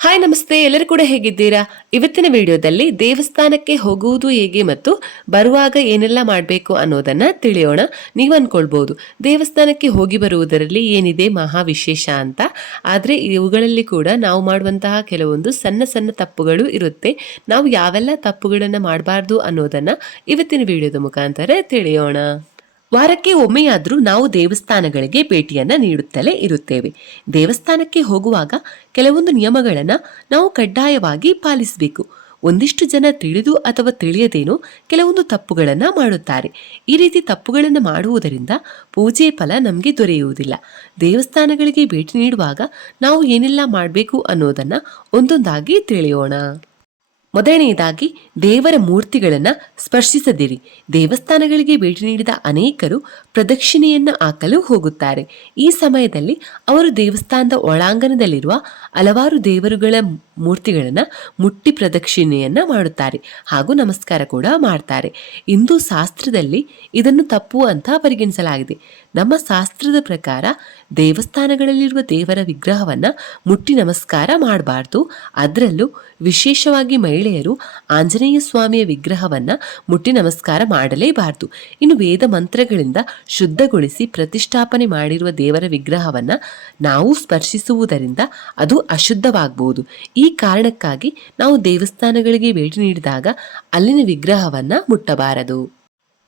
Hi, ನಮಸ್ತೆ. ಎಲ್ಲರೂ ಕೂಡ ಹೇಗಿದ್ದೀರಾ? ಇವತ್ತಿನ ವಿಡಿಯೋದಲ್ಲಿ ದೇವಸ್ಥಾನಕ್ಕೆ ಹೋಗುವುದು ಹೇಗೆ ಮತ್ತು ಬರುವಾಗ ಏನೆಲ್ಲ ಮಾಡಬೇಕು ಅನ್ನೋದನ್ನ ತಿಳಿಯೋಣ. ನೀವು ಅನ್ಕೊಳ್ಬಹುದು ದೇವಸ್ಥಾನಕ್ಕೆ ಹೋಗಿ ಬರುವುದರಲ್ಲಿ ಏನಿದೆ ಮಹಾ ವಿಶೇಷ ಅಂತ. ಆದರೆ ಇವುಗಳಲ್ಲಿ ಕೂಡ ನಾವು ಮಾಡುವಂತಹ ಕೆಲವೊಂದು ಸಣ್ಣ ಸಣ್ಣ ತಪ್ಪುಗಳು ಇರುತ್ತೆ. ನಾವು ಯಾವೆಲ್ಲ ತಪ್ಪುಗಳನ್ನು ಮಾಡಬಾರ್ದು ಅನ್ನೋದನ್ನ ಇವತ್ತಿನ ವಿಡಿಯೋದ ಮುಖಾಂತರ ತಿಳಿಯೋಣ. ವಾರಕ್ಕೆ ಒಮ್ಮೆಯಾದರೂ ನಾವು ದೇವಸ್ಥಾನಗಳಿಗೆ ಭೇಟಿಯನ್ನ ನೀಡುತ್ತಲೇ ಇರುತ್ತೇವೆ. ದೇವಸ್ಥಾನಕ್ಕೆ ಹೋಗುವಾಗ ಕೆಲವೊಂದು ನಿಯಮಗಳನ್ನು ನಾವು ಕಡ್ಡಾಯವಾಗಿ ಪಾಲಿಸಬೇಕು. ಒಂದಿಷ್ಟು ಜನ ತಿಳಿದು ಅಥವಾ ತಿಳಿಯದೇನೋ ಕೆಲವೊಂದು ತಪ್ಪುಗಳನ್ನು ಮಾಡುತ್ತಾರೆ. ಈ ರೀತಿ ತಪ್ಪುಗಳನ್ನು ಮಾಡುವುದರಿಂದ ಪೂಜೆ ಫಲ ನಮಗೆ ದೊರೆಯುವುದಿಲ್ಲ. ದೇವಸ್ಥಾನಗಳಿಗೆ ಭೇಟಿ ನೀಡುವಾಗ ನಾವು ಏನೆಲ್ಲ ಮಾಡಬೇಕು ಅನ್ನೋದನ್ನು ಒಂದೊಂದಾಗಿ ತಿಳಿಯೋಣ. ಮೊದಲನೆಯದಾಗಿ ದೇವರ ಮೂರ್ತಿಗಳನ್ನು ಸ್ಪರ್ಶಿಸದಿರಿ. ದೇವಸ್ಥಾನಗಳಿಗೆ ಭೇಟಿ ನೀಡಿದ ಅನೇಕರು ಪ್ರದಕ್ಷಿಣೆಯನ್ನ ಹಾಕಲು ಹೋಗುತ್ತಾರೆ. ಈ ಸಮಯದಲ್ಲಿ ಅವರು ದೇವಸ್ಥಾನದ ಒಳಾಂಗಣದಲ್ಲಿರುವ ಹಲವಾರು ದೇವರುಗಳ ಮೂರ್ತಿಗಳನ್ನು ಮುಟ್ಟಿ ಪ್ರದಕ್ಷಿಣೆಯನ್ನ ಮಾಡುತ್ತಾರೆ ಹಾಗೂ ನಮಸ್ಕಾರ ಕೂಡ ಮಾಡ್ತಾರೆ. ಇಂದು ಶಾಸ್ತ್ರದಲ್ಲಿ ಇದನ್ನು ತಪ್ಪು ಅಂತ ಪರಿಗಣಿಸಲಾಗಿದೆ. ನಮ್ಮ ಶಾಸ್ತ್ರದ ಪ್ರಕಾರ ದೇವಸ್ಥಾನಗಳಲ್ಲಿರುವ ದೇವರ ವಿಗ್ರಹವನ್ನ ಮುಟ್ಟಿ ನಮಸ್ಕಾರ ಮಾಡಬಾರ್ದು. ಅದರಲ್ಲೂ ವಿಶೇಷವಾಗಿ ಮಹಿಳೆಯರು ಆಂಜನೇಯ ಸ್ವಾಮಿಯ ವಿಗ್ರಹವನ್ನ ಮುಟ್ಟಿ ನಮಸ್ಕಾರ ಮಾಡಲೇಬಾರದು. ಇನ್ನು ವೇದ ಮಂತ್ರಗಳಿಂದ ಶುದ್ಧಗೊಳಿಸಿ ಪ್ರತಿಷ್ಠಾಪನೆ ಮಾಡಿರುವ ದೇವರ ವಿಗ್ರಹವನ್ನ ನಾವು ಸ್ಪರ್ಶಿಸುವುದರಿಂದ ಅದು ಅಶುದ್ಧವಾಗಬಹುದು ಈ ಕಾರಣಕ್ಕಾಗಿ ನಾವು ದೇವಸ್ಥಾನಗಳಿಗೆ ಭೇಟಿ ನೀಡಿದಾಗ ಅಲ್ಲಿನ ವಿಗ್ರಹವನ್ನ ಮುಟ್ಟಬಾರದು.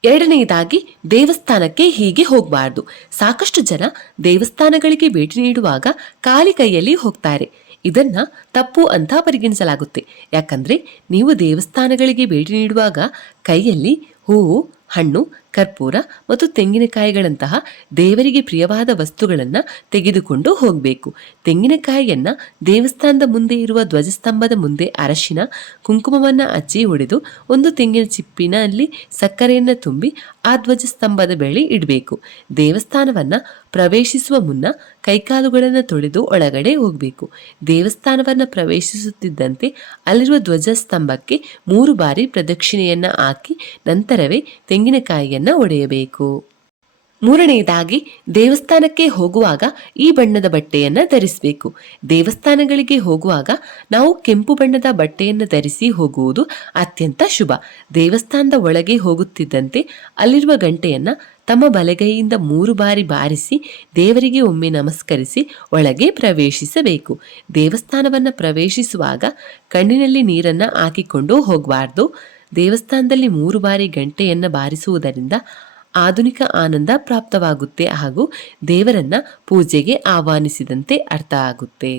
ಎರಡನೆಯದಾಗಿ ದೇವಸ್ಥಾನಕ್ಕೆ ಹೀಗೆ ಹೋಗಬಾರ್ದು. ಸಾಕಷ್ಟು ಜನ ದೇವಸ್ಥಾನಗಳಿಗೆ ಭೇಟಿ ನೀಡುವಾಗ ಖಾಲಿ ಕೈಯಲ್ಲಿ ಹೋಗ್ತಾರೆ. ಇದನ್ನ ತಪ್ಪು ಅಂತ ಪರಿಗಣಿಸಲಾಗುತ್ತೆ. ಯಾಕಂದ್ರೆ ನೀವು ದೇವಸ್ಥಾನಗಳಿಗೆ ಭೇಟಿ ನೀಡುವಾಗ ಕೈಯಲ್ಲಿ ಹೂವು ಹಣ್ಣು, ಕರ್ಪೂರ ಮತ್ತು ತೆಂಗಿನಕಾಯಿಗಳಂತಹ ದೇವರಿಗೆ ಪ್ರಿಯವಾದ ವಸ್ತುಗಳನ್ನು ತೆಗೆದುಕೊಂಡು ಹೋಗಬೇಕು. ತೆಂಗಿನಕಾಯಿಯನ್ನು ದೇವಸ್ಥಾನದ ಮುಂದೆ ಇರುವ ಧ್ವಜಸ್ತಂಭದ ಮುಂದೆ ಅರಶಿನ, ಕುಂಕುಮವನ್ನು ಹಚ್ಚಿ ಹೊಡೆದು ಒಂದು ತೆಂಗಿನ ಚಿಪ್ಪಿನಲ್ಲಿ ಸಕ್ಕರೆಯನ್ನು ತುಂಬಿ ಆ ಧ್ವಜಸ್ತಂಭದ ಬಳಿ ಇಡಬೇಕು. ದೇವಸ್ಥಾನವನ್ನ ಪ್ರವೇಶಿಸುವ ಮುನ್ನ ಕೈಕಾಲುಗಳನ್ನು ತೊಳೆದು ಒಳಗಡೆ ಹೋಗಬೇಕು. ದೇವಸ್ಥಾನವನ್ನು ಪ್ರವೇಶಿಸುತ್ತಿದ್ದಂತೆ ಅಲ್ಲಿರುವ ಧ್ವಜಸ್ತಂಭಕ್ಕೆ ಮೂರು ಬಾರಿ ಪ್ರದಕ್ಷಿಣೆಯನ್ನ ಹಾಕಿ ನಂತರವೇ ತೆಂಗಿನಕಾಯಿಯನ್ನ ಒಡೆಯಬೇಕು. ಮೂರನೆಯದಾಗಿ ದೇವಸ್ಥಾನಕ್ಕೆ ಹೋಗುವಾಗ ಈ ಬಣ್ಣದ ಬಟ್ಟೆಯನ್ನು ಧರಿಸಬೇಕು. ದೇವಸ್ಥಾನಗಳಿಗೆ ಹೋಗುವಾಗ ನಾವು ಕೆಂಪು ಬಣ್ಣದ ಬಟ್ಟೆಯನ್ನು ಧರಿಸಿ ಹೋಗುವುದು ಅತ್ಯಂತ ಶುಭ. ದೇವಸ್ಥಾನದ ಒಳಗೆ ಹೋಗುತ್ತಿದ್ದಂತೆ ಅಲ್ಲಿರುವ ಗಂಟೆಯನ್ನ ತಮ್ಮ ಬಲಗೈಯಿಂದ ಮೂರು ಬಾರಿ ಬಾರಿಸಿ ದೇವರಿಗೆ ಒಮ್ಮೆ ನಮಸ್ಕರಿಸಿ ಒಳಗೆ ಪ್ರವೇಶಿಸಬೇಕು. ದೇವಸ್ಥಾನವನ್ನು ಪ್ರವೇಶಿಸುವಾಗ ಕಣ್ಣಿನಲ್ಲಿ ನೀರನ್ನ ಹಾಕಿಕೊಂಡು ಹೋಗಬಾರ್ದು. ದೇವಸ್ಥಾನದಲ್ಲಿ ಮೂರು ಬಾರಿ ಗಂಟೆಯನ್ನು ಬಾರಿಸುವುದರಿಂದ ಆಧುನಿಕ ಆನಂದ ಪ್ರಾಪ್ತವಾಗುತ್ತೆ ಹಾಗೂ ದೇವರನ್ನ ಪೂಜೆಗೆ ಆಹ್ವಾನಿಸಿದಂತೆ ಅರ್ಥ ಆಗುತ್ತೆ.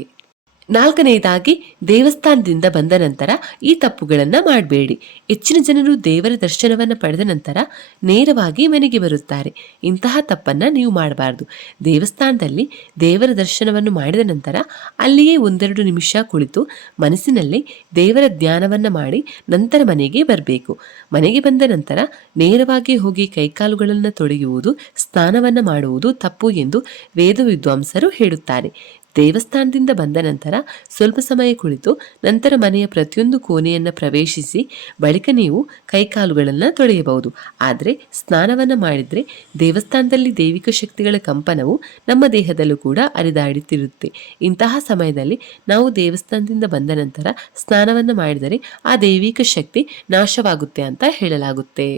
ನಾಲ್ಕನೆಯದಾಗಿ ದೇವಸ್ಥಾನದಿಂದ ಬಂದ ನಂತರ ಈ ತಪ್ಪುಗಳನ್ನು ಮಾಡಬೇಡಿ. ಹೆಚ್ಚಿನ ಜನರು ದೇವರ ದರ್ಶನವನ್ನು ಪಡೆದ ನಂತರ ನೇರವಾಗಿ ಮನೆಗೆ ಬರುತ್ತಾರೆ. ಇಂತಹ ತಪ್ಪನ್ನ ನೀವು ಮಾಡಬಾರದು. ದೇವಸ್ಥಾನದಲ್ಲಿ ದೇವರ ದರ್ಶನವನ್ನು ಮಾಡಿದ ನಂತರ ಅಲ್ಲಿಯೇ ಒಂದೆರಡು ನಿಮಿಷ ಕುಳಿತು ಮನಸ್ಸಿನಲ್ಲಿ ದೇವರ ಧ್ಯಾನವನ್ನು ಮಾಡಿ ನಂತರ ಮನೆಗೆ ಬರಬೇಕು. ಮನೆಗೆ ಬಂದ ನಂತರ ನೇರವಾಗಿ ಹೋಗಿ ಕೈಕಾಲುಗಳನ್ನು ತೊಳೆಯುವುದು, ಸ್ನಾನವನ್ನು ಮಾಡುವುದು ತಪ್ಪು ಎಂದು ವೇದ ವಿದ್ವಾಂಸರು ಹೇಳುತ್ತಾರೆ. ದೇವಸ್ಥಾನದಿಂದ ಬಂದ ನಂತರ ಸ್ವಲ್ಪ ಸಮಯ ಕುಳಿತು ನಂತರ ಮನೆಯ ಪ್ರತಿಯೊಂದು ಕೋಣೆಯನ್ನು ಪ್ರವೇಶಿಸಿ ಬಳಿಕ ನೀವು ಕೈಕಾಲುಗಳನ್ನು ತೊಳೆಯಬಹುದು. ಆದರೆ ಸ್ನಾನವನ್ನು ಮಾಡಿದರೆ ದೇವಸ್ಥಾನದಲ್ಲಿ ದೈವಿಕ ಶಕ್ತಿಗಳ ಕಂಪನವು ನಮ್ಮ ದೇಹದಲ್ಲೂ ಕೂಡ ಅರಿದಾಡುತ್ತಿರುತ್ತೆ ಇಂತಹ ಸಮಯದಲ್ಲಿ ನಾವು ದೇವಸ್ಥಾನದಿಂದ ಬಂದ ನಂತರ ಸ್ನಾನವನ್ನು ಮಾಡಿದರೆ ಆ ದೈವಿಕ ಶಕ್ತಿ ನಾಶವಾಗುತ್ತೆ ಅಂತ ಹೇಳಲಾಗುತ್ತೆ.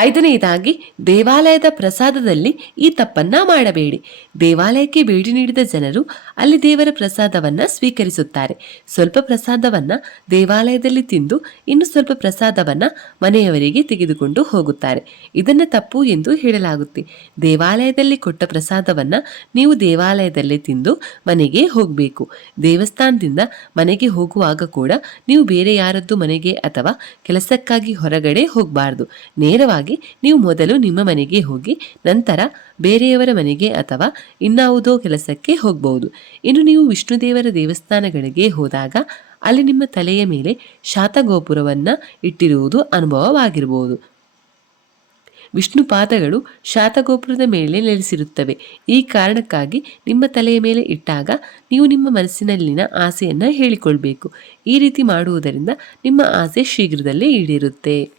ಐದನೆಯದಾಗಿ, ದೇವಾಲಯದ ಪ್ರಸಾದದಲ್ಲಿ ಈ ತಪ್ಪನ್ನ ಮಾಡಬೇಡಿ. ದೇವಾಲಯಕ್ಕೆ ಭೇಟಿ ನೀಡಿದ ಜನರು ಅಲ್ಲಿ ದೇವರ ಪ್ರಸಾದವನ್ನ ಸ್ವೀಕರಿಸುತ್ತಾರೆ. ಸ್ವಲ್ಪ ಪ್ರಸಾದವನ್ನ ದೇವಾಲಯದಲ್ಲಿ ತಿಂದು, ಇನ್ನು ಸ್ವಲ್ಪ ಪ್ರಸಾದವನ್ನ ಮನೆಯವರಿಗೆ ತೆಗೆದುಕೊಂಡು ಹೋಗುತ್ತಾರೆ. ಇದನ್ನ ತಪ್ಪು ಎಂದು ಹೇಳಲಾಗುತ್ತೆ. ದೇವಾಲಯದಲ್ಲಿ ಕೊಟ್ಟ ಪ್ರಸಾದವನ್ನ ನೀವು ದೇವಾಲಯದಲ್ಲೇ ತಿಂದು, ಮನೆಗೆ ಹೋಗಬೇಕು. ದೇವಸ್ಥಾನದಿಂದ ಮನೆಗೆ ಹೋಗುವಾಗ ಕೂಡ ನೀವು ಬೇರೆ ಯಾರದ್ದು ಮನೆಗೆ ಅಥವಾ ಕೆಲಸಕ್ಕಾಗಿ ಹೊರಗಡೆ ಹೋಗಬಾರದು. ನೇರವಾಗಿ ನೀವು ಮೊದಲು ನಿಮ್ಮ ಮನೆಗೆ ಹೋಗಿ ನಂತರ ಬೇರೆಯವರ ಮನೆಗೆ ಅಥವಾ ಇನ್ನಾವುದೋ ಕೆಲಸಕ್ಕೆ ಹೋಗಬಹುದು. ಇನ್ನು ನೀವು ವಿಷ್ಣುದೇವರ ದೇವಸ್ಥಾನಗಳಿಗೆ ಹೋದಾಗ ಅಲ್ಲಿ ನಿಮ್ಮ ತಲೆಯ ಮೇಲೆ ಶಾತಗೋಪುರವನ್ನು ಇಟ್ಟಿರುವುದು ಅನುಭವವಾಗಿರಬಹುದು ವಿಷ್ಣು ಪಾದಗಳು ಶಾತಗೋಪುರದ ಮೇಲೆ ನೆಲೆಸಿರುತ್ತವೆ. ಈ ಕಾರಣಕ್ಕಾಗಿ ನಿಮ್ಮ ತಲೆಯ ಮೇಲೆ ಇಟ್ಟಾಗ ನೀವು ನಿಮ್ಮ ಮನಸ್ಸಿನಲ್ಲಿನ ಆಸೆಯನ್ನು ಹೇಳಿಕೊಳ್ಬೇಕು. ಈ ರೀತಿ ಮಾಡುವುದರಿಂದ ನಿಮ್ಮ ಆಸೆ ಶೀಘ್ರದಲ್ಲೇ ಈಡೇರುತ್ತೆ.